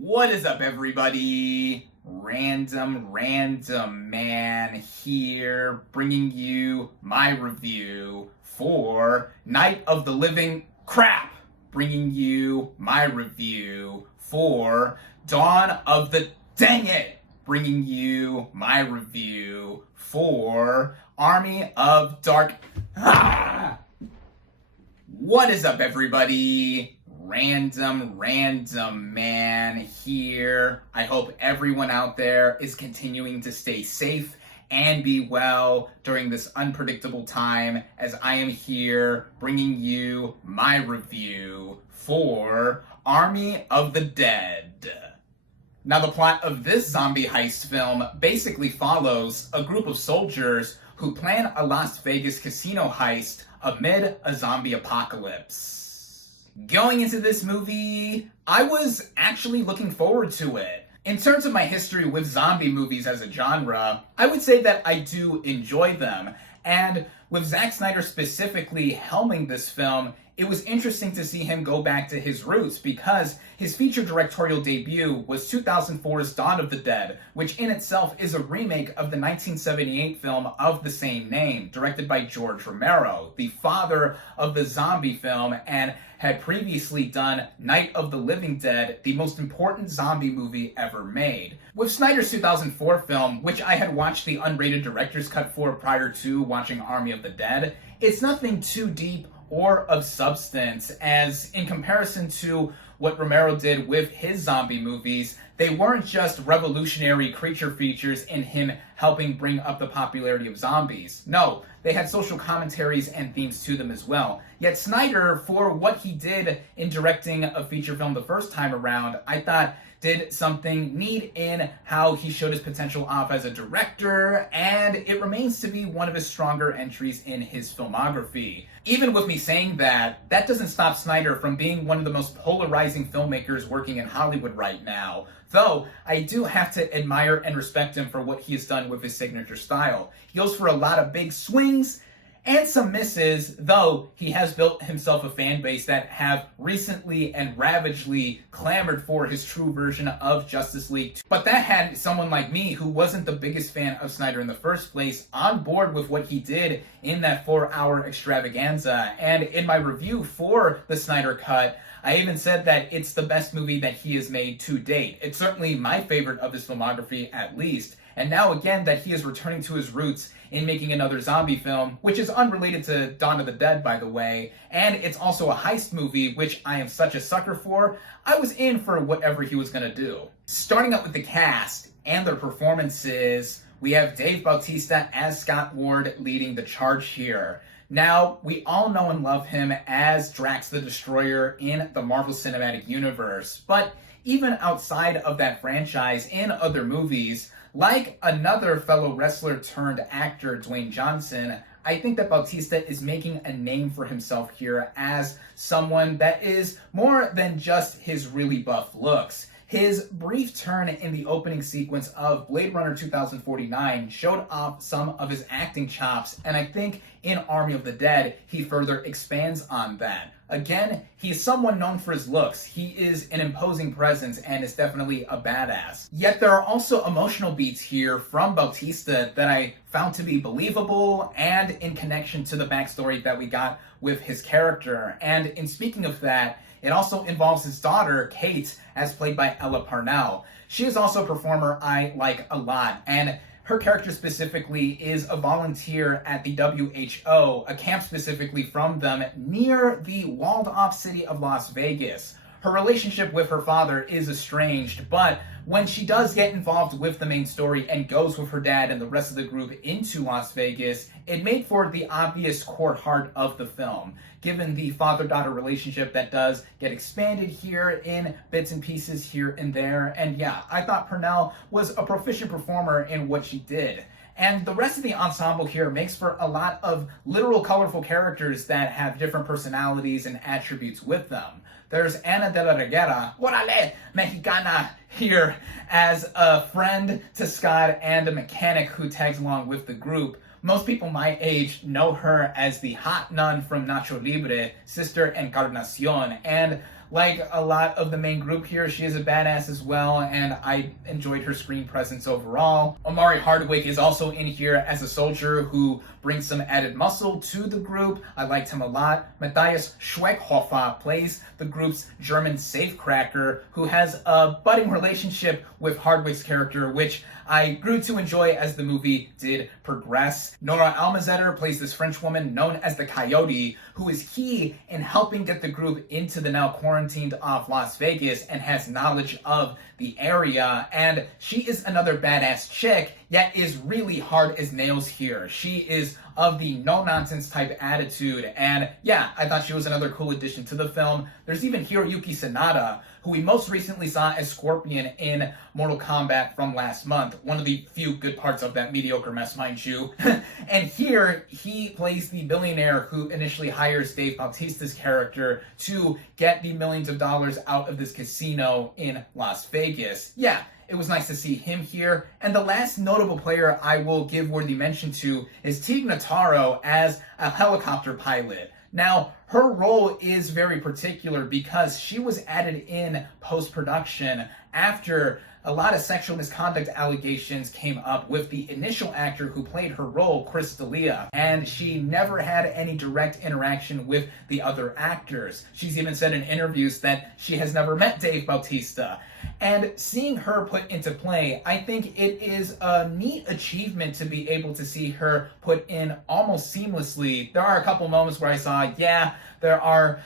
What is up, everybody? RandomRandomMan here, bringing you my review for Night of the Living Crap, bringing you my review for Dawn of the Dang It, bringing you my review for Army of Dark. What is up, everybody? RandomRandomMan here. I hope everyone out there is continuing to stay safe and be well during this unpredictable time, as I am here bringing you my review for Army of the Dead. Now, the plot of this zombie heist film basically follows a group of soldiers who plan a Las Vegas casino heist amid a zombie apocalypse. Going into this movie, I was actually looking forward to it. In terms of my history with zombie movies as a genre, I would say that I do enjoy them. And with Zack Snyder specifically helming this film, it was interesting to see him go back to his roots, because his feature directorial debut was 2004's Dawn of the Dead, which in itself is a remake of the 1978 film of the same name, directed by George Romero, the father of the zombie film, and had previously done Night of the Living Dead, the most important zombie movie ever made. With Snyder's 2004 film, which I had watched the unrated director's cut for prior to watching Army of the Dead, it's nothing too deep or of substance, as in comparison to what Romero did with his zombie movies, they weren't just revolutionary creature features in him helping bring up the popularity of zombies. No, they had social commentaries and themes to them as well. Yet Snyder, for what he did in directing a feature film the first time around, I thought did something neat in how he showed his potential off as a director, and it remains to be one of his stronger entries in his filmography. Even with me saying that, that doesn't stop Snyder from being one of the most polarizing filmmakers working in Hollywood right now. Though, I do have to admire and respect him for what he has done with his signature style. He goes for a lot of big swings and some misses, though he has built himself a fan base that have recently and ravagely clamored for his true version of Justice League. But that had someone like me, who wasn't the biggest fan of Snyder in the first place, on board with what he did in that 4-hour extravaganza. And in my review for the Snyder Cut, I even said that it's the best movie that he has made to date. It's certainly my favorite of his filmography, at least. And now again that he is returning to his roots in making another zombie film, which is unrelated to Dawn of the Dead, by the way, and it's also a heist movie, which I am such a sucker for, I was in for whatever he was gonna do. Starting out with the cast and their performances, we have Dave Bautista as Scott Ward leading the charge here. Now, we all know and love him as Drax the Destroyer in the Marvel Cinematic Universe, but even outside of that franchise, in other movies, like another fellow wrestler turned actor, Dwayne Johnson, I think that Bautista is making a name for himself here as someone that is more than just his really buff looks. His brief turn in the opening sequence of Blade Runner 2049 showed off some of his acting chops, and I think in Army of the Dead, he further expands on that. Again, he's someone known for his looks. He is an imposing presence and is definitely a badass. Yet there are also emotional beats here from Bautista that I found to be believable and in connection to the backstory that we got with his character. And in speaking of that, it also involves his daughter, Kate, as played by Ella Parnell. She is also a performer I like a lot, and her character specifically is a volunteer at the WHO, a camp specifically from them near the walled-off city of Las Vegas. Her relationship with her father is estranged, but when she does get involved with the main story and goes with her dad and the rest of the group into Las Vegas, it made for the obvious core heart of the film, given the father-daughter relationship that does get expanded here in bits and pieces here and there. And yeah, I thought Purnell was a proficient performer in what she did. And the rest of the ensemble here makes for a lot of literal colorful characters that have different personalities and attributes with them. There's Ana de la Reguera, Orale, Mexicana, here as a friend to Scott and a mechanic who tags along with the group. Most people my age know her as the hot nun from Nacho Libre, Sister Encarnacion, and like a lot of the main group here, she is a badass as well, and I enjoyed her screen presence overall. Omari Hardwick is also in here as a soldier who brings some added muscle to the group. I liked him a lot. Matthias Schweighofer plays the group's German safecracker who has a budding relationship with Hardwick's character, which I grew to enjoy as the movie did progress. Nora Almazetter plays this French woman known as the Coyote, who is key in helping get the group into the now quarantined off Las Vegas and has knowledge of the area. And she is another badass chick, yet is really hard as nails here. She is of the no-nonsense type attitude, and yeah, I thought she was another cool addition to the film. There's even Hiroyuki Sanada, who we most recently saw as Scorpion in Mortal Kombat from last month. One of the few good parts of that mediocre mess, mind you. And here, he plays the billionaire who initially hires Dave Bautista's character to get the millions of dollars out of this casino in Las Vegas. Yeah, it was nice to see him here. And the last notable player I will give worthy mention to is Tig Notaro as a helicopter pilot. Now, her role is very particular because she was added in post-production after a lot of sexual misconduct allegations came up with the initial actor who played her role, Chris D'Elia, and she never had any direct interaction with the other actors. She's even said in interviews that she has never met Dave Bautista. And seeing her put into play, I think it is a neat achievement to be able to see her put in almost seamlessly. There are a couple moments where I saw, yeah, there are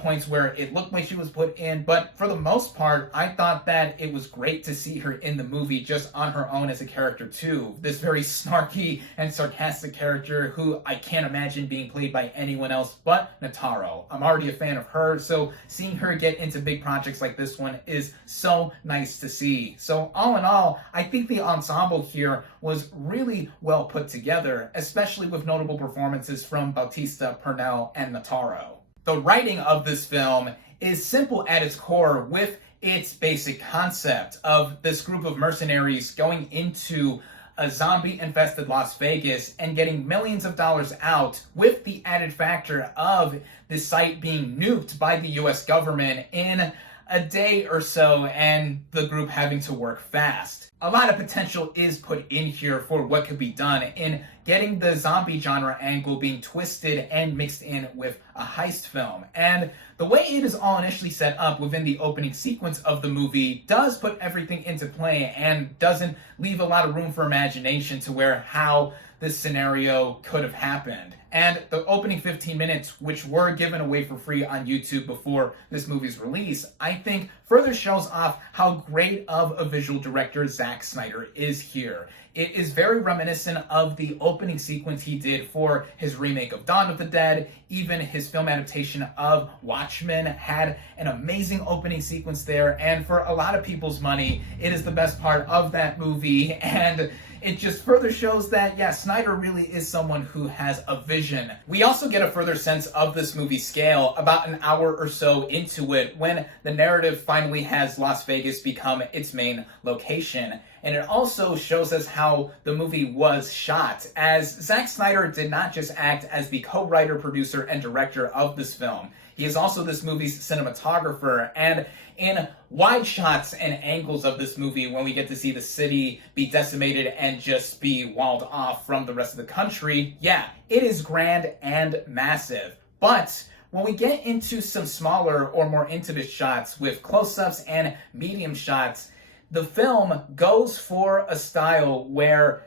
points where it looked like she was put in, but for the most part, I thought that it was great to see her in the movie just on her own as a character too. This very snarky and sarcastic character who I can't imagine being played by anyone else but Notaro. I'm already a fan of her, so seeing her get into big projects like this one is so nice to see. So all in all, I think the ensemble here was really well put together, especially with notable performances from Bautista, Purnell, and Notaro. The writing of this film is simple at its core with its basic concept of this group of mercenaries going into a zombie-infested Las Vegas and getting millions of dollars out, with the added factor of the site being nuked by the US government in a day or so, and the group having to work fast. A lot of potential is put in here for what could be done in getting the zombie genre angle being twisted and mixed in with a heist film. And the way it is all initially set up within the opening sequence of the movie does put everything into play and doesn't leave a lot of room for imagination to where how this scenario could have happened. And the opening 15 minutes, which were given away for free on YouTube before this movie's release, I think further shows off how great of a visual director Zack Snyder is here. It is very reminiscent of the opening sequence he did for his remake of Dawn of the Dead. Even his film adaptation of Watchmen had an amazing opening sequence there, and for a lot of people's money, it is the best part of that movie, and it just further shows that, yeah, Snyder really is someone who has a vision. We also get a further sense of this movie's scale about an hour or so into it when the narrative finally has Las Vegas become its main location. And it also shows us how the movie was shot, as Zack Snyder did not just act as the co-writer, producer, and director of this film. He is also this movie's cinematographer, and in wide shots and angles of this movie, when we get to see the city be decimated and just be walled off from the rest of the country, yeah, it is grand and massive. But when we get into some smaller or more intimate shots with close-ups and medium shots, the film goes for a style where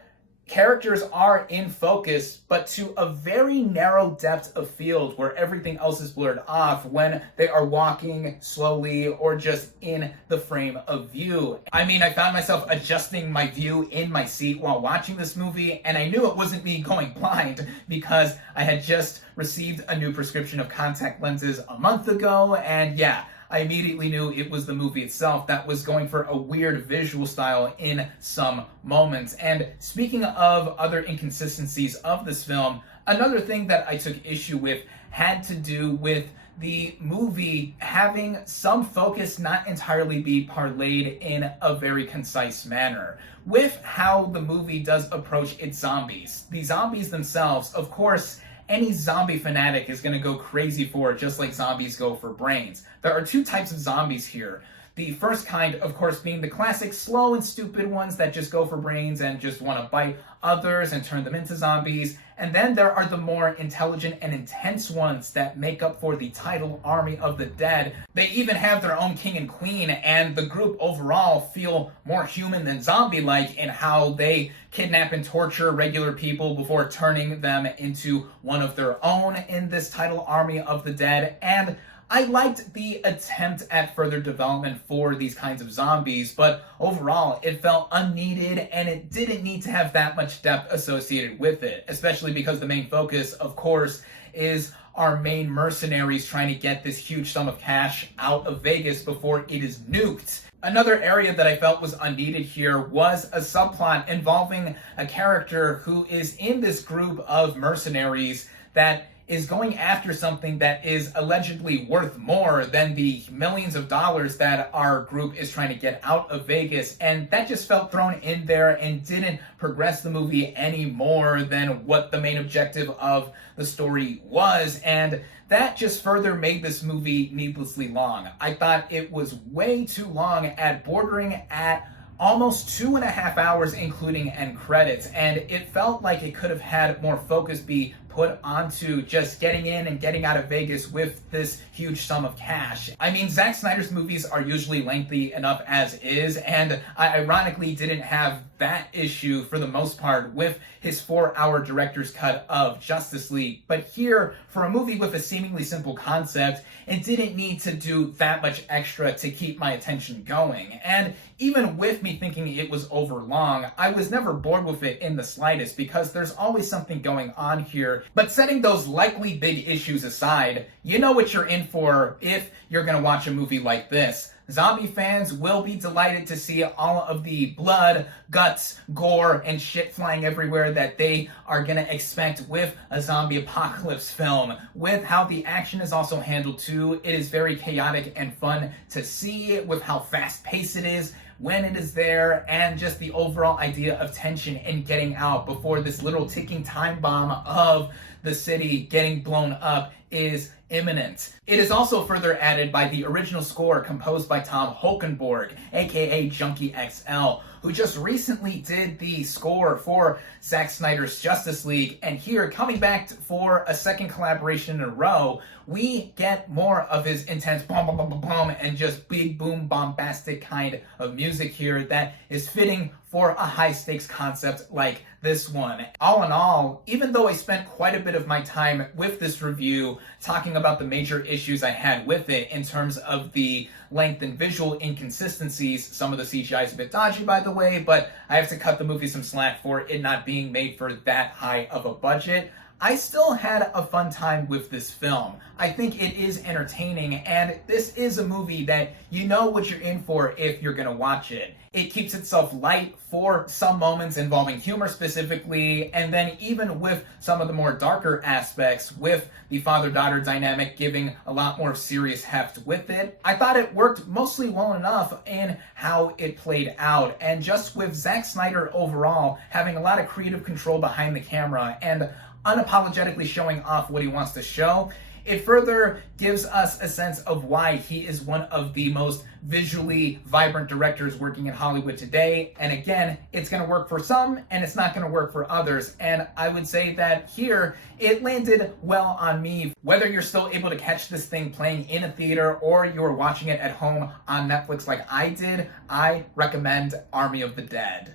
characters are in focus, but to a very narrow depth of field where everything else is blurred off when they are walking slowly or just in the frame of view. I mean, I found myself adjusting my view in my seat while watching this movie, and I knew it wasn't me going blind because I had just received a new prescription of contact lenses a month ago, and yeah, I immediately knew it was the movie itself that was going for a weird visual style in some moments. And speaking of other inconsistencies of this film, another thing that I took issue with had to do with the movie having some focus not entirely be parlayed in a very concise manner. With how the movie does approach its zombies. The zombies themselves, of course, any zombie fanatic is going to go crazy for, just like zombies go for brains. There are two types of zombies here. The first kind, of course, being the classic slow and stupid ones that just go for brains and just want to bite others and turn them into zombies. And then there are the more intelligent and intense ones that make up for the title Army of the Dead. They even have their own king and queen, and the group overall feel more human than zombie-like in how they kidnap and torture regular people before turning them into one of their own in this title Army of the Dead. And I liked the attempt at further development for these kinds of zombies, but overall it felt unneeded and it didn't need to have that much depth associated with it, especially because the main focus, of course, is our main mercenaries trying to get this huge sum of cash out of Vegas before it is nuked. Another area that I felt was unneeded here was a subplot involving a character who is in this group of mercenaries that is going after something that is allegedly worth more than the millions of dollars that our group is trying to get out of Vegas. And that just felt thrown in there and didn't progress the movie any more than what the main objective of the story was. And that just further made this movie needlessly long. I thought it was way too long, at bordering at almost 2.5 hours, including end credits, and it felt like it could have had more focus be put onto just getting in and getting out of Vegas with this huge sum of cash. I mean, Zack Snyder's movies are usually lengthy enough as is, and I ironically didn't have that issue for the most part with his 4-hour director's cut of Justice League. But here, for a movie with a seemingly simple concept, it didn't need to do that much extra to keep my attention going. And even with me thinking it was overlong, I was never bored with it in the slightest, because there's always something going on here. But setting those likely big issues aside, you know what you're in for if you're gonna watch a movie like this. Zombie fans will be delighted to see all of the blood, guts, gore, and shit flying everywhere that they are going to expect with a zombie apocalypse film. With how the action is also handled too, it is very chaotic and fun to see, with how fast-paced it is when it is there, and just the overall idea of tension and getting out before this little ticking time bomb of the city getting blown up is imminent. It is also further added by the original score composed by Tom Holkenborg, aka Junkie XL, who just recently did the score for Zack Snyder's Justice League, and here, coming back for a second collaboration in a row, we get more of his intense boom, boom, boom, boom, boom, and just big boom, bombastic kind of music here that is fitting for a high-stakes concept like this one. All in all, even though I spent quite a bit of my time with this review talking about the major issues I had with it in terms of the length and visual inconsistencies, some of the CGI is a bit dodgy, by the way, but I have to cut the movie some slack for it not being made for that high of a budget, I still had a fun time with this film. I think it is entertaining, and this is a movie that you know what you're in for if you're gonna watch it. It keeps itself light for some moments involving humor specifically, and then even with some of the more darker aspects, with the father-daughter dynamic giving a lot more serious heft with it, I thought it worked mostly well enough in how it played out. And just with Zack Snyder overall having a lot of creative control behind the camera and unapologetically showing off what he wants to show, it further gives us a sense of why he is one of the most visually vibrant directors working in Hollywood today. And again, it's going to work for some and it's not going to work for others. And I would say that here, it landed well on me. Whether you're still able to catch this thing playing in a theater or you're watching it at home on Netflix like I did, I recommend Army of the Dead.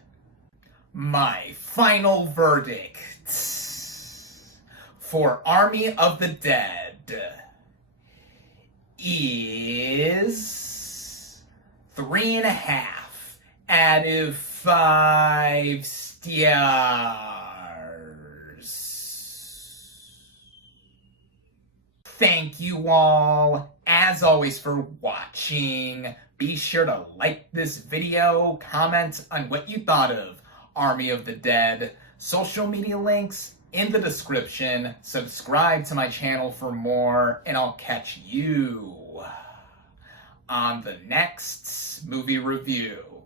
My final verdict for Army of the Dead is 3.5 out of 5 stars. Thank you all, as always, for watching. Be sure to like this video, comment on what you thought of Army of the Dead. Social media links in the description. Subscribe to my channel for more, and I'll catch you on the next movie review.